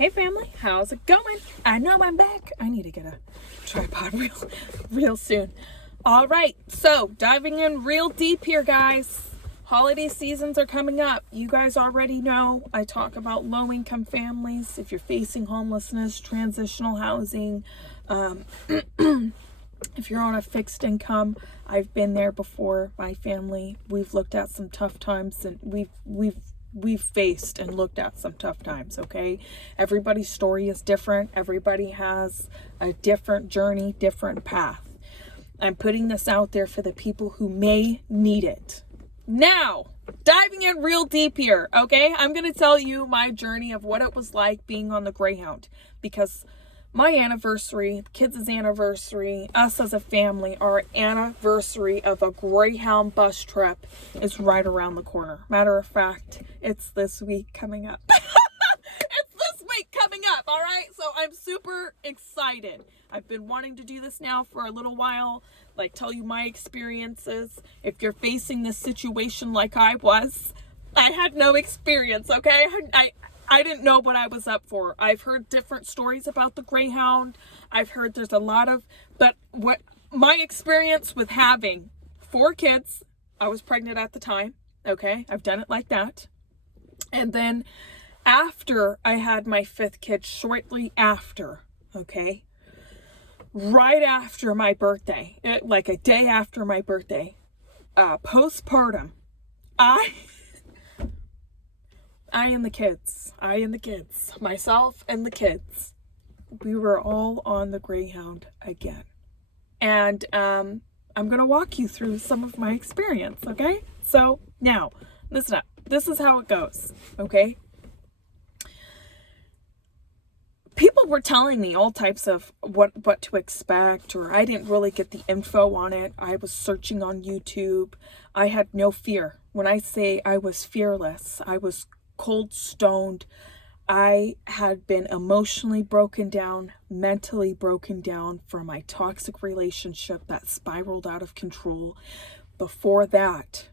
Hey family, how's it going? I know I'm back. I need to get a tripod real soon. All right, so diving in real deep here, guys. Holiday seasons are coming up. You guys already know I talk about low-income families. If you're facing homelessness, transitional housing, if you're on a fixed income, I've been there before. My family, we've looked at some tough times, and we've faced and looked at some tough times, okay? Everybody's story is different. Everybody has a different journey, different path. I'm putting this out there for the people who may need it. Now, diving in real deep here, okay? I'm going to tell you my journey of what it was like being on the Greyhound, because my anniversary, the kids' anniversary, us as a family, our anniversary of a Greyhound bus trip is right around the corner. Matter of fact, it's this week coming up. It's this week coming up, all right? So I'm super excited. I've been wanting to do this now for a little while, like tell you my experiences. If you're facing this situation like I was, I had no experience, okay? I didn't know what I was up for. I've heard different stories about the Greyhound. I've heard there's a lot of, but what my experience with having 4 kids, I was pregnant at the time, okay? I've done it like that. And then after I had my 5th kid, shortly after, okay? Right after my birthday, like a day after my birthday, postpartum, I and the kids, myself and the kids, we were all on the Greyhound again. And I'm going to walk you through some of my experience, okay? So now, listen up. This is how it goes, okay? People were telling me all types of what to expect, or I didn't really get the info on it. I was searching on YouTube. I had no fear. When I say I was fearless, I was cold stoned. I had been emotionally broken down, mentally broken down from my toxic relationship that spiraled out of control. Before that,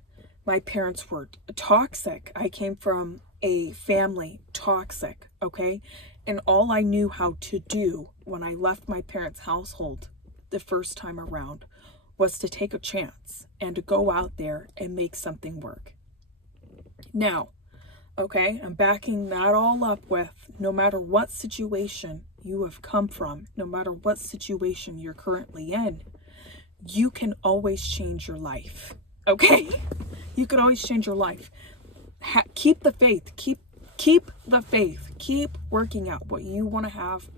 my parents were toxic. I came from a family toxic, okay? And all I knew how to do when I left my parents' household the first time around was to take a chance and to go out there and make something work. Now, okay, I'm backing that all up with no matter what situation you have come from, no matter what situation you're currently in, you can always change your life, okay? You can always change your life. Keep the faith. Keep the faith. Keep working out what you want to have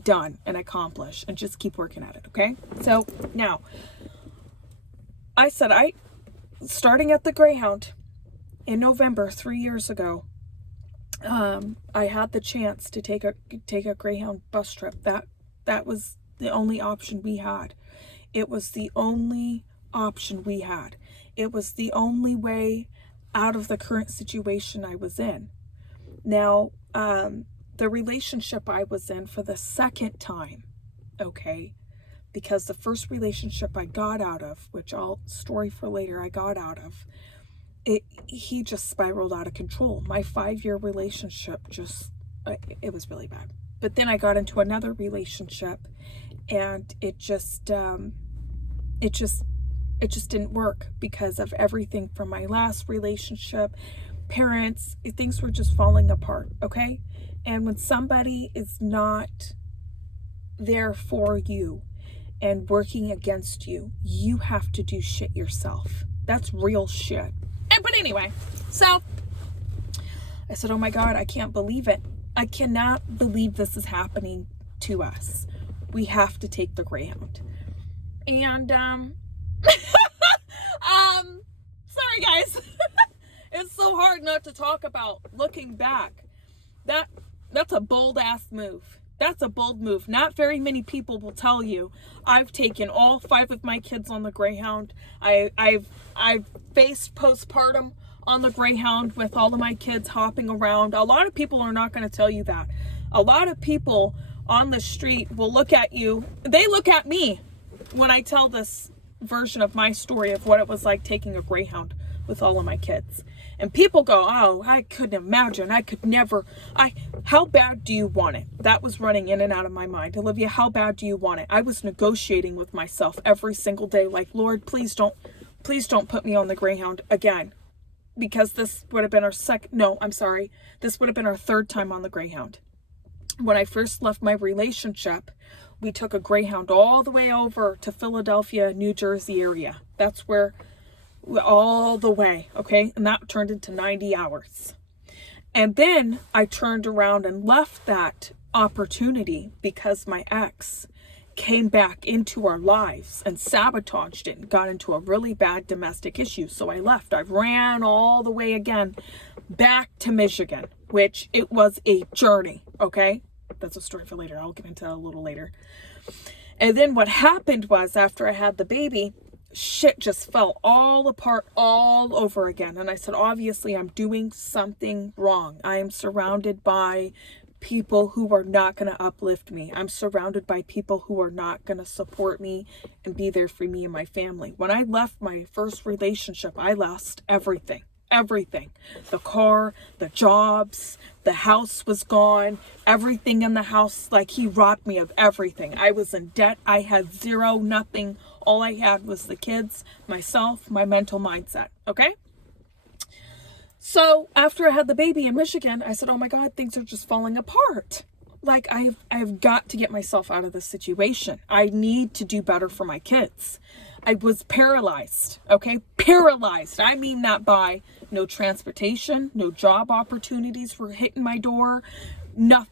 done and accomplish, and just keep working at it, okay? So now, I said starting at the Greyhound in November 3 years ago, I had the chance to take a Greyhound bus trip. That was the only option we had. It was the only option we had. It was the only way out of the current situation I was in. Now, the relationship I was in for the second time, okay, because the first relationship I got out of, which I'll story for later, I got out of, he just spiraled out of control. My 5-year relationship it was really bad. But then I got into another relationship, and it just didn't work because of everything from my last relationship, parents, things were just falling apart, okay? And when somebody is not there for you and working against you, you have to do shit yourself. That's real shit. But anyway, so I said, oh my God, I can't believe it. I cannot believe this is happening to us. We have to take the Greyhound. And, sorry guys. It's so hard not to talk about looking back. That's a bold ass move. That's a bold move. Not very many people will tell you. I've taken all 5 of my kids on the Greyhound. I've faced postpartum on the Greyhound with all of my kids hopping around. A lot of people are not going to tell you that. A lot of people on the street will look at you. They look at me when I tell this version of my story of what it was like taking a Greyhound with all of my kids. And people go, oh, I couldn't imagine. I could never. How bad do you want it? That was running in and out of my mind. Olivia, how bad do you want it? I was negotiating with myself every single day. Like, Lord, please don't put me on the Greyhound again. Because this would have been our this would have been our third time on the Greyhound. When I first left my relationship, we took a Greyhound all the way over to Philadelphia, New Jersey area. That's where, all the way, okay? And that turned into 90 hours. And then I turned around and left that opportunity because my ex came back into our lives and sabotaged it and got into a really bad domestic issue. So I left. I ran all the way again back to Michigan, which it was a journey, okay? That's a story for later. I'll get into that a little later. And then what happened was, after I had the baby, shit just fell all apart all over again. And I said, obviously, I'm doing something wrong. I am surrounded by people who are not going to uplift me. I'm surrounded by people who are not going to support me and be there for me and my family. When I left my first relationship, I lost everything. Everything. The car, the jobs, the house was gone. Everything in the house, like, he robbed me of everything. I was in debt. I had zero, nothing. All I had was the kids, myself, my mental mindset. Okay? So after I had the baby in Michigan, I said, oh my God, things are just falling apart. Like, I've got to get myself out of this situation. I need to do better for my kids. I was paralyzed, okay? Paralyzed. I mean that by no transportation, no job opportunities were hitting my door.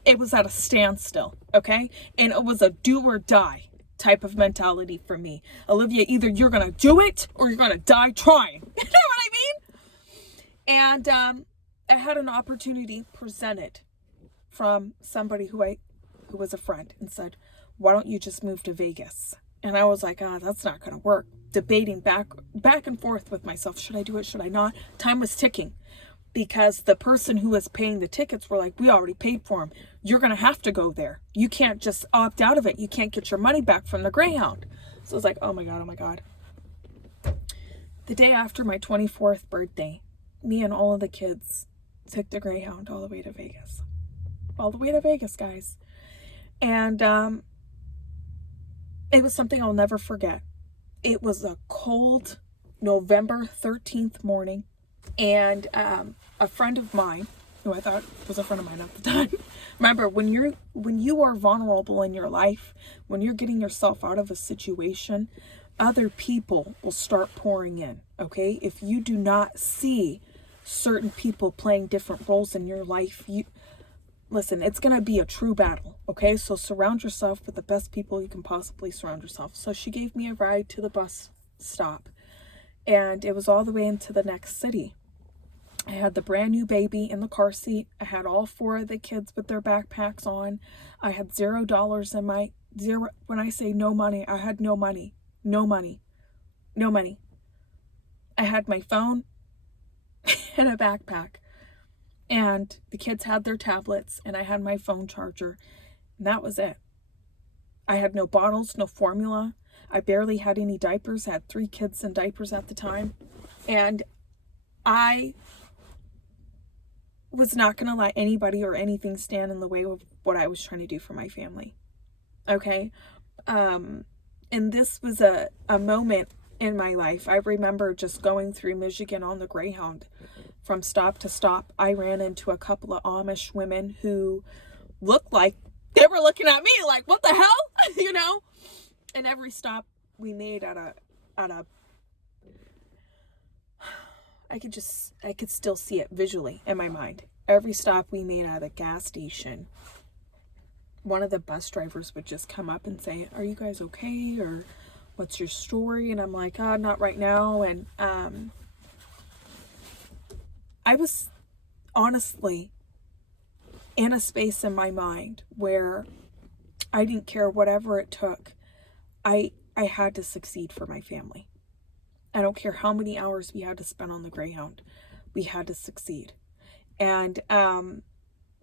It was at a standstill, okay? And it was a do or die type of mentality for me. Olivia, either you're going to do it or you're going to die trying. You know what I mean? And I had an opportunity presented from somebody who was a friend and said, why don't you just move to Vegas? And I was like, that's not going to work. Debating back and forth with myself. Should I do it? Should I not? Time was ticking because the person who was paying the tickets were like, we already paid for them. You're going to have to go there. You can't just opt out of it. You can't get your money back from the Greyhound. So I was like, oh my God. The day after my 24th birthday, me and all of the kids took the Greyhound all the way to Vegas. All the way to Vegas, guys. And it was something I'll never forget. It was a cold November 13th morning, and a friend of mine, who I thought was a friend of mine at the time, remember, when you are vulnerable in your life, when you're getting yourself out of a situation, other people will start pouring in, okay? If you do not see certain people playing different roles in your life, listen, it's going to be a true battle, okay? So surround yourself with the best people you can possibly surround yourself. So she gave me a ride to the bus stop, and it was all the way into the next city. I had the brand new baby in the car seat. I had all 4 of the kids with their backpacks on. I had $0 in my when I say no money, I had no money. No money. No money. I had my phone and a backpack. And the kids had their tablets, and I had my phone charger, and that was it. I had no bottles, no formula. I barely had any diapers. I had 3 kids in diapers at the time. And I was not going to let anybody or anything stand in the way of what I was trying to do for my family. Okay? And this was a moment in my life. I remember just going through Michigan on the Greyhound. From stop to stop, I ran into a couple of Amish women who looked like they were looking at me like, what the hell? You know? And every stop we made I could still see it visually in my mind. Every stop we made at a gas station, one of the bus drivers would just come up and say, are you guys okay? Or what's your story? And I'm like, not right now. And I was honestly in a space in my mind where I didn't care whatever it took. I had to succeed for my family. I don't care how many hours we had to spend on the Greyhound. We had to succeed. And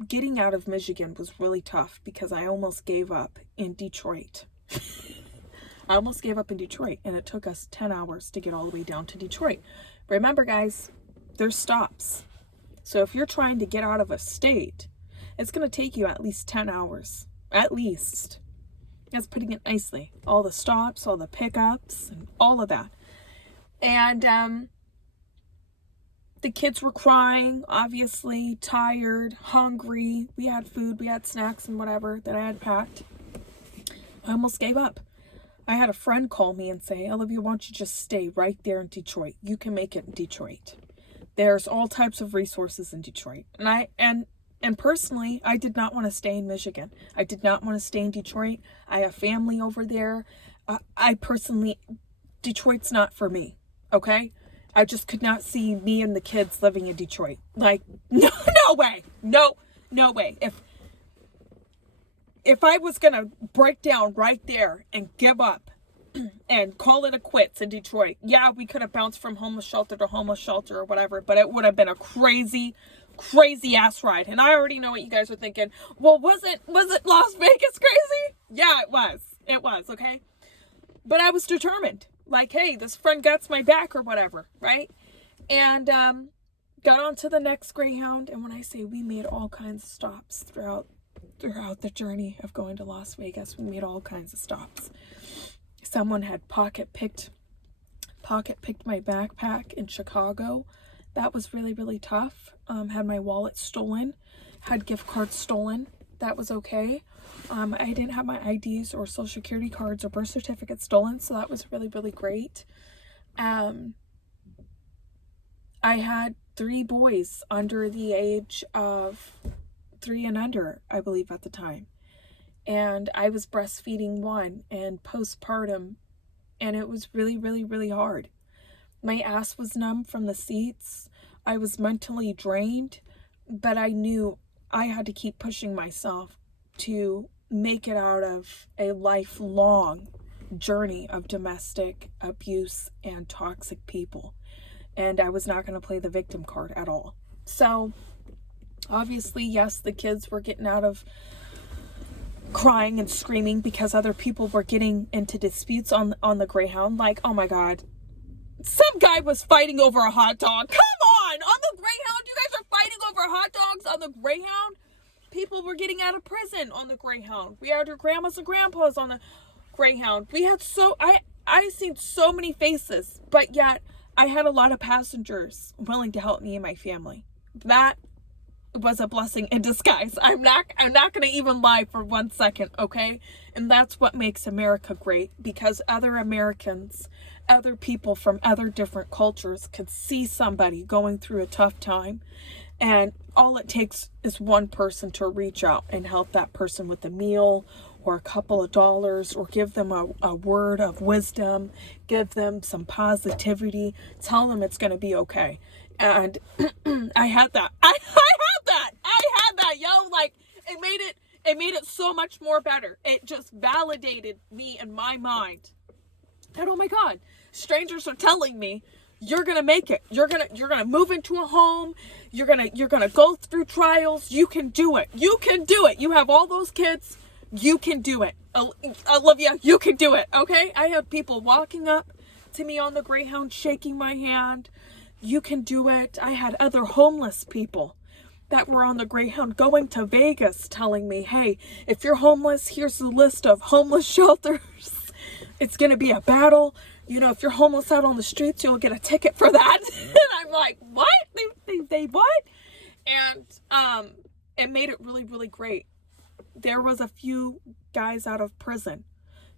getting out of Michigan was really tough because I almost gave up in Detroit. I almost gave up in Detroit, and it took us 10 hours to get all the way down to Detroit. Remember, guys, There's stops. So if you're trying to get out of a state, it's going to take you at least 10 hours. At least. That's putting it nicely. All the stops, all the pickups, and all of that. And the kids were crying, obviously, tired, hungry. We had food, we had snacks and whatever that I had packed. I almost gave up. I had a friend call me and say, Olivia, why don't you just stay right there in Detroit? You can make it in Detroit. There's all types of resources in Detroit. And personally, I did not want to stay in Michigan. I did not want to stay in Detroit. I have family over there. I personally, Detroit's not for me, okay? I just could not see me and the kids living in Detroit. Like, no way. No way. If I was going to break down right there and give up and call it a quits in Detroit, yeah, we could have bounced from homeless shelter to homeless shelter or whatever, but it would have been a crazy ass ride. And I already know what you guys are thinking. Well, was it Las Vegas crazy? Yeah, it was, okay? But I was determined. Like, hey, this friend gets my back or whatever, right? And got on to the next Greyhound. And when I say we made all kinds of stops throughout the journey of going to Las Vegas, we made all kinds of stops. Someone had pocket picked my backpack in Chicago. That was really, really tough. Had my wallet stolen, had gift cards stolen. That was okay. I didn't have my IDs or social security cards or birth certificates stolen, so that was really, really great. I had 3 boys under the age of 3 and under, I believe at the time. And I was breastfeeding one and postpartum, and it was really, really, really hard. My ass was numb from the seats. I was mentally drained, but I knew I had to keep pushing myself to make it out of a lifelong journey of domestic abuse and toxic people. And I was not going to play the victim card at all. So, obviously, yes, the kids were getting out of crying and screaming because other people were getting into disputes on the Greyhound. Like, oh my God. Some guy was fighting over a hot dog. Come on the Greyhound. You guys are fighting over hot dogs on the Greyhound. People were getting out of prison on the Greyhound. We had our grandmas and grandpas on the Greyhound. We had I seen so many faces, but yet I had a lot of passengers willing to help me and my family. That was a blessing in disguise. I'm not going to even lie for 1 second, okay? And that's what makes America great, because other Americans, other people from other different cultures could see somebody going through a tough time, and all it takes is one person to reach out and help that person with a meal or a couple of dollars, or give them a word of wisdom, give them some positivity, tell them it's going to be okay. And I had that. I had that, yo. Like, it made it so much more better. It just validated me in my mind that, oh my God, strangers are telling me you're gonna make it. You're gonna move into a home. You're gonna go through trials. You can do it. You can do it. You have all those kids. You can do it. Olivia, you can do it. Okay? I had people walking up to me on the Greyhound, shaking my hand. You can do it. I had other homeless people that were on the Greyhound going to Vegas telling me, hey, if you're homeless, here's the list of homeless shelters. It's going to be a battle. You know, if you're homeless out on the streets, you'll get a ticket for that. And I'm like, what? They what? And it made it really, really great. There was a few guys out of prison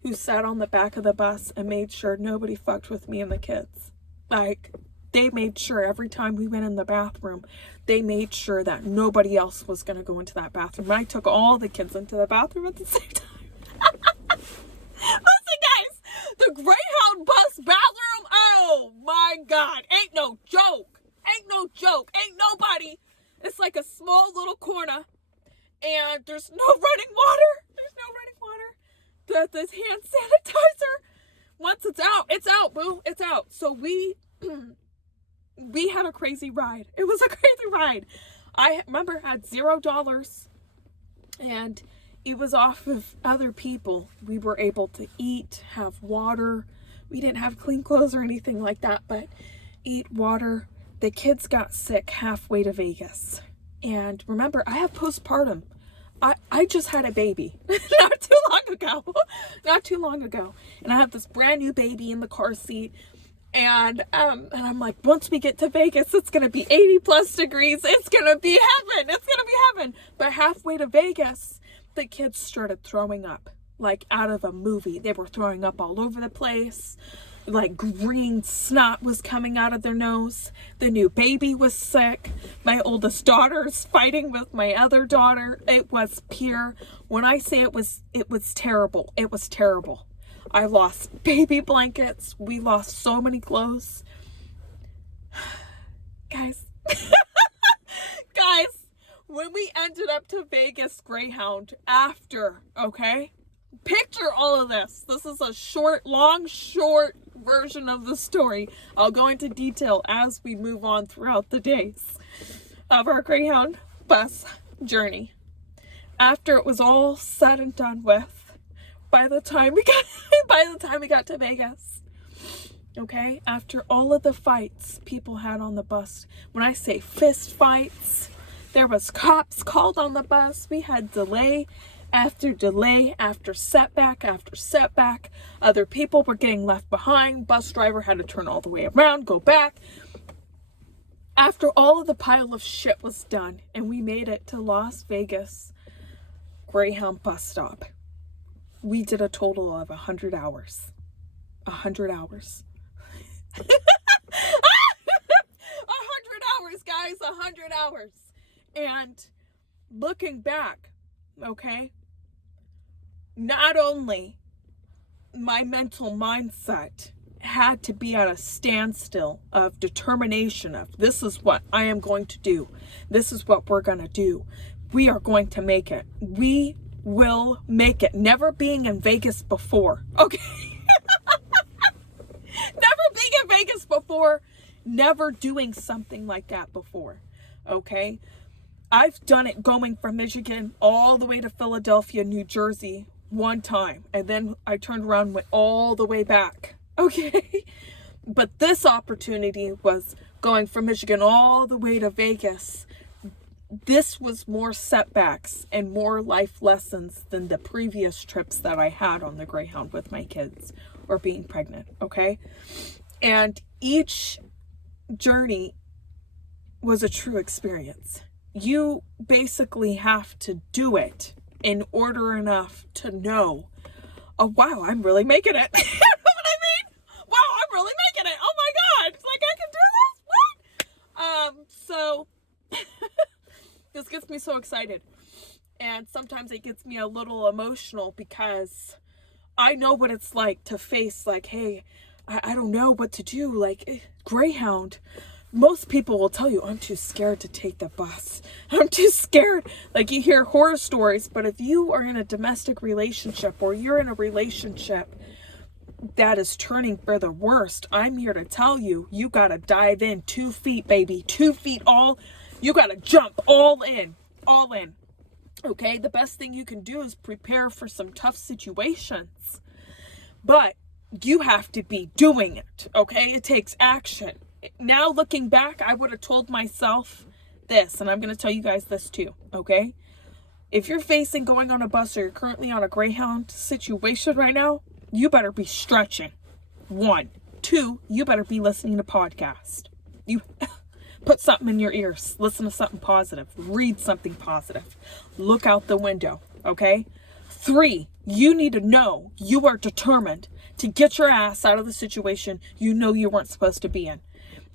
who sat on the back of the bus and made sure nobody fucked with me and the kids. Like, they made sure every time we went in the bathroom, they made sure that nobody else was going to go into that bathroom. And I took all the kids into the bathroom at the same time. Listen, guys, the Greyhound bus bathroom, oh my God, ain't no joke. Ain't no joke. Ain't nobody. It's like a small little corner, and there's no running water. There's no running water. This hand sanitizer, once it's out, boo. It's out. So we had a crazy ride. It was a crazy ride. I remember I had $0, and it was off of other people. We were able to eat, have water. We didn't have clean clothes or anything like that, but eat water. the kids got sick halfway to Vegas. And remember, I have postpartum. I just had a baby not too long ago. And I have this brand new baby in the car seat. And I'm like, once we get to Vegas, it's going to be 80 plus degrees. It's going to be heaven. It's going to be heaven. But halfway to Vegas, the kids started throwing up like out of a movie. They were throwing up all over the place. Like green snot was coming out of their nose. The new baby was sick. My oldest daughter's fighting with my other daughter. It was pure. When I say it was terrible. It was terrible. I lost baby blankets. We lost so many clothes. Guys, when we ended up to Vegas Greyhound after, okay? Picture all of this. This is a short version of the story. I'll go into detail as we move on throughout the days of our Greyhound bus journey. After it was all said and done with, by the time we got to Vegas, okay, after all of the fights people had on the bus, when I say fist fights, there was cops called on the bus. We had delay after setback after setback. Other people were getting left behind. Bus driver had to turn all the way around, go back. After all of the pile of shit was done and we made it to Las Vegas Greyhound bus stop, we did a total of 100 hours. 100 hours. 100 hours, guys. 100 hours. And looking back, okay, not only my mental mindset had to be at a standstill of determination of this is what I am going to do. This is what we're going to do. We are going to make it. We will make it. Never being in Vegas before. Okay. Never being in Vegas before. Never doing something like that before. Okay. I've done it going from Michigan all the way to Philadelphia, New Jersey one time. And then I turned around and went all the way back. Okay. But this opportunity was going from Michigan all the way to Vegas. This was more setbacks and more life lessons than the previous trips that I had on the Greyhound with my kids or being pregnant. Okay. And each journey was a true experience. You basically have to do it in order enough to know, oh, wow, I'm really making it. You know what I mean? Wow, I'm really making it. Oh my God. It's like I can do this? What? So this gets me so excited. And sometimes it gets me a little emotional because I know what it's like to face like, hey, I don't know what to do. Like Greyhound. Most people will tell you, I'm too scared to take the bus. I'm too scared. Like you hear horror stories, but if you are in a domestic relationship or you're in a relationship that is turning for the worst, I'm here to tell you, you got to dive in 2 feet, baby, 2 feet all. You got to jump all in. Okay. The best thing you can do is prepare for some tough situations, but you have to be doing it. Okay. It takes action. Now looking back, I would have told myself this, and I'm going to tell you guys this too, okay? If you're facing going on a bus or you're currently on a Greyhound situation right now, you better be stretching. 1. 2, you better be listening to podcasts. You put something in your ears, listen to something positive, read something positive, look out the window, okay? 3, you need to know you are determined to get your ass out of the situation you know you weren't supposed to be in.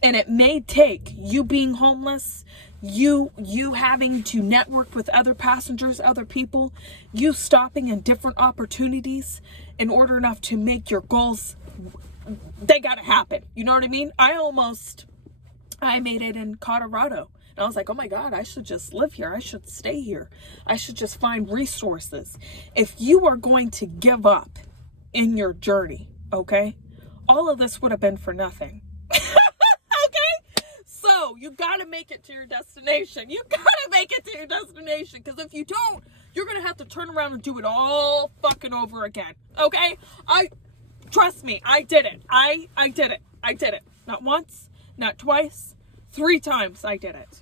And it may take you being homeless, you having to network with other passengers, other people, you stopping in different opportunities in order enough to make your goals, they gotta happen. You know what I mean? I made it in Colorado. And I was like, oh my God, I should just live here. I should stay here. I should just find resources. If you are going to give up in your journey, okay, all of this would have been for nothing. So you got to make it to your destination. You got to make it to your destination. Because if you don't, you're going to have to turn around and do it all fucking over again. Okay? Trust me, I did it. I did it. I did it. Not once, not twice, 3 times I did it.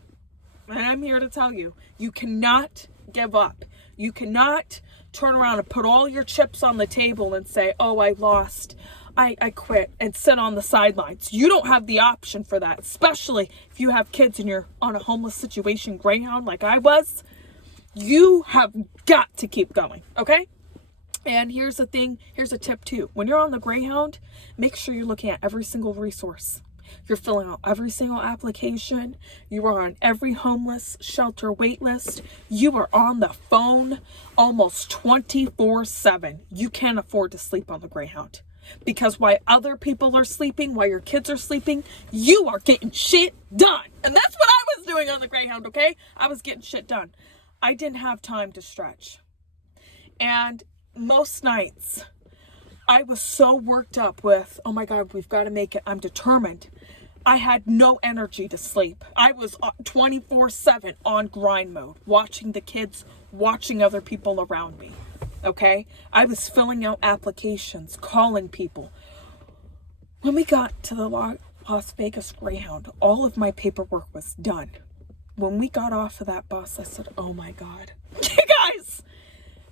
And I'm here to tell you, you cannot give up. You cannot turn around and put all your chips on the table and say, oh, I lost, I quit, and sit on the sidelines. You don't have the option for that, especially if you have kids and you're on a homeless situation, Greyhound, like I was. You have got to keep going, okay? And here's the thing, here's a tip too. When you're on the Greyhound, make sure you're looking at every single resource. You're filling out every single application. You are on every homeless shelter wait list. You are on the phone almost 24/7. You can't afford to sleep on the Greyhound. Because while other people are sleeping, while your kids are sleeping, you are getting shit done. And that's what I was doing on the Greyhound, okay? I was getting shit done. I didn't have time to stretch. And most nights, I was so worked up with, oh my God, we've got to make it. I'm determined. I had no energy to sleep. I was 24/7 on grind mode, watching the kids, watching other people around me. Okay? I was filling out applications, calling people. When we got to the Las Vegas Greyhound, all of my paperwork was done. When we got off of that bus, I said, oh my God. Guys,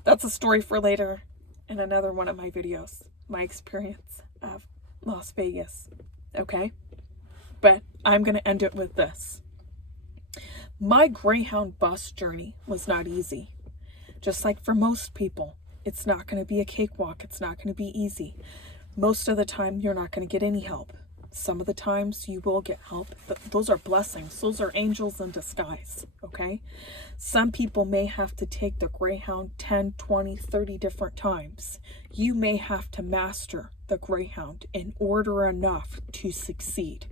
that's a story for later in another one of my videos. My experience of Las Vegas. Okay? But I'm going to end it with this. My Greyhound bus journey was not easy. Just like for most people, it's not going to be a cakewalk. It's not going to be easy. Most of the time, you're not going to get any help. Some of the times you will get help, but those are blessings. Those are angels in disguise, okay? Some people may have to take the Greyhound 10, 20, 30 different times. You may have to master the Greyhound in order enough to succeed.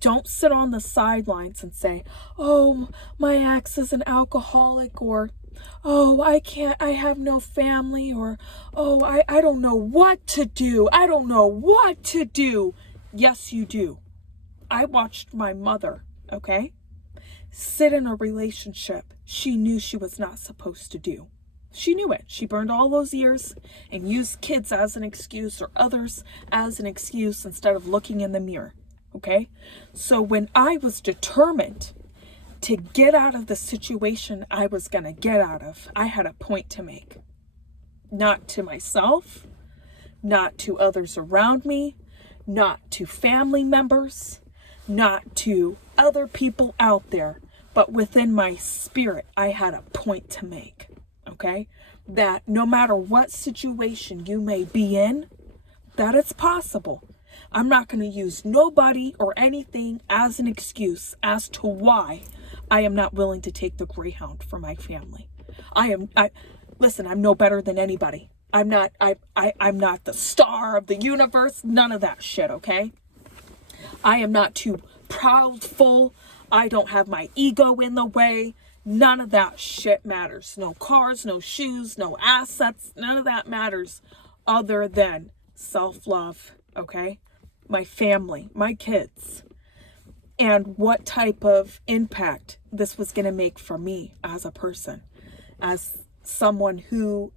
Don't sit on the sidelines and say, oh, my ex is an alcoholic, or oh, I have no family, or oh, I don't know what to do. I don't know what to do. Yes, you do. I watched my mother, okay, sit in a relationship she knew she was not supposed to do. She knew it. She burned all those years and used kids as an excuse or others as an excuse instead of looking in the mirror, okay? So when I was determined to get out of the situation I was going to get out of, I had a point to make. Not to myself, not to others around me, not to family members, not to other people out there, but within my spirit, I had a point to make, okay? That no matter what situation you may be in, that it's possible. I'm not going to use nobody or anything as an excuse as to why I am not willing to take the Greyhound for my family. Listen, I'm no better than anybody. I'm not the star of the universe. None of that shit, okay? I am not too proudful. I don't have my ego in the way. None of that shit matters. No cars, no shoes, no assets. None of that matters other than self-love, okay? My family, my kids, and what type of impact this was going to make for me as a person, as someone who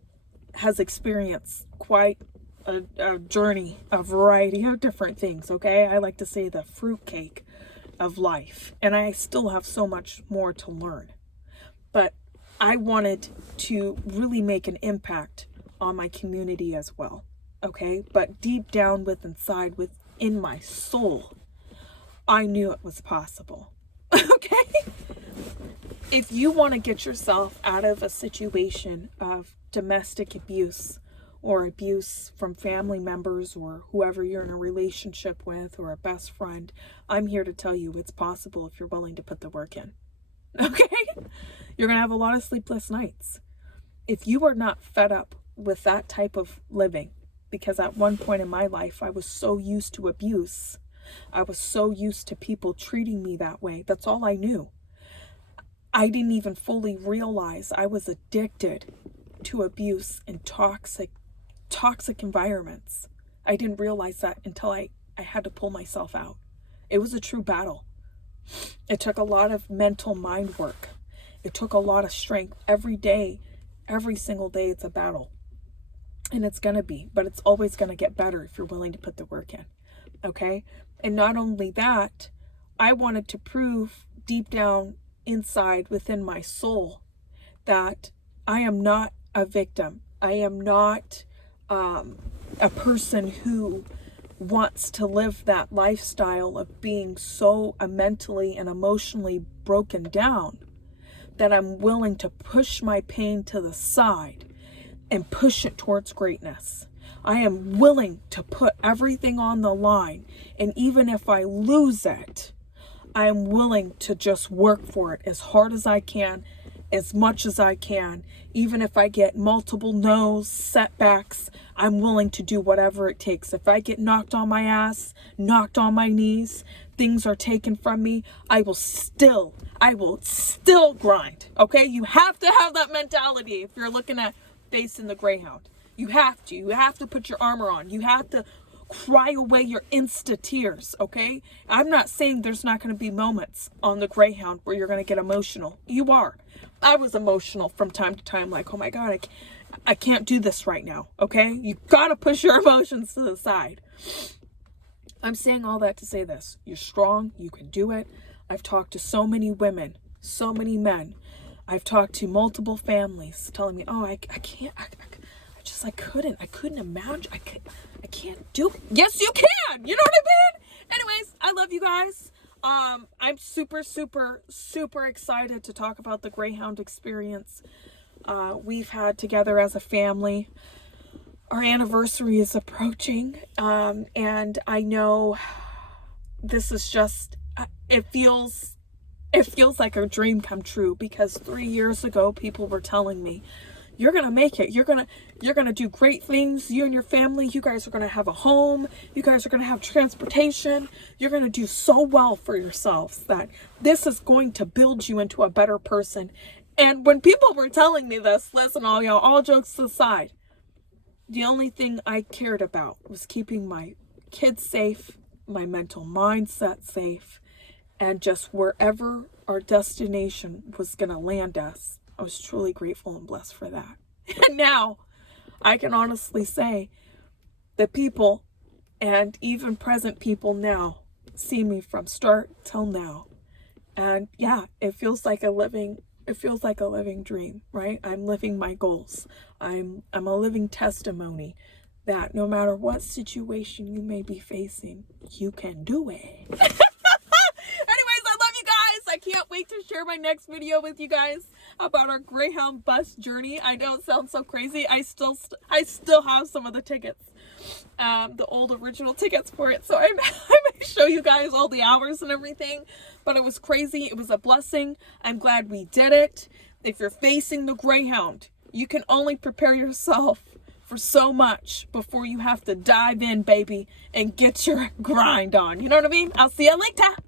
has experienced quite a journey, a variety of different things, okay? I like to say the fruitcake of life, and I still have so much more to learn. But I wanted to really make an impact on my community as well, okay? But deep down within my soul, I knew it was possible, okay? If you want to get yourself out of a situation of domestic abuse or abuse from family members or whoever you're in a relationship with or a best friend, I'm here to tell you it's possible if you're willing to put the work in, okay? You're going to have a lot of sleepless nights. If you are not fed up with that type of living, because at one point in my life, I was so used to abuse. I was so used to people treating me that way. That's all I knew. I didn't even fully realize I was addicted to abuse and toxic environments. I didn't realize that until I had to pull myself out. It was a true battle. It took a lot of mental mind work. It took a lot of strength. Every day, every single day, it's a battle. And it's going to be, but it's always going to get better if you're willing to put the work in. Okay? And not only that, I wanted to prove deep down inside within my soul that I am not a victim. I am not a person who wants to live that lifestyle of being so mentally and emotionally broken down, that I'm willing to push my pain to the side and push it towards greatness. I am willing to put everything on the line, and even if I lose it, I am willing to just work for it as hard as I can, as much as I can. Even if I get multiple no's, setbacks, I'm willing to do whatever it takes. If I get knocked on my ass, knocked on my knees, things are taken from me, I will still grind. Okay? You have to have that mentality if you're looking at facing the Greyhound. You have to put your armor on. You have to cry away your insta tears, okay? I'm not saying there's not going to be moments on the Greyhound where you're going to get emotional. You are. I was emotional from time to time, like, oh my God, I can't do this right now, okay? You got to push your emotions to the side. I'm saying all that to say this. You're strong. You can do it. I've talked to so many women, so many men. I've talked to multiple families telling me, oh, I can't, I couldn't imagine. I can't do it. Yes, you can. You know what I mean? Anyways, I love you guys. I'm super, super, super excited to talk about the Greyhound experience we've had together as a family. Our anniversary is approaching, and I know this is just, it feels like a dream come true, because 3 years ago, people were telling me, you're going to make it. You're going to do great things. You and your family, you guys are going to have a home. You guys are going to have transportation. You're going to do so well for yourselves that this is going to build you into a better person. And when people were telling me this, listen, all jokes aside, the only thing I cared about was keeping my kids safe, my mental mindset safe, and just wherever our destination was going to land us. I was truly grateful and blessed for that. And now I can honestly say the people, and even present people now, see me from start till now. And yeah, it feels like a living dream, right? I'm living my goals. I'm a living testimony that no matter what situation you may be facing, you can do it. Anyways, I love you guys. I can't wait to share my next video with you guys about our Greyhound bus journey. I know it sounds so crazy. I still have some of the tickets, the old original tickets for it. So I may show you guys all the hours and everything, but it was crazy. It was a blessing. I'm glad we did it. If you're facing the Greyhound, you can only prepare yourself for so much before you have to dive in, baby, and get your grind on. You know what I mean? I'll see you later.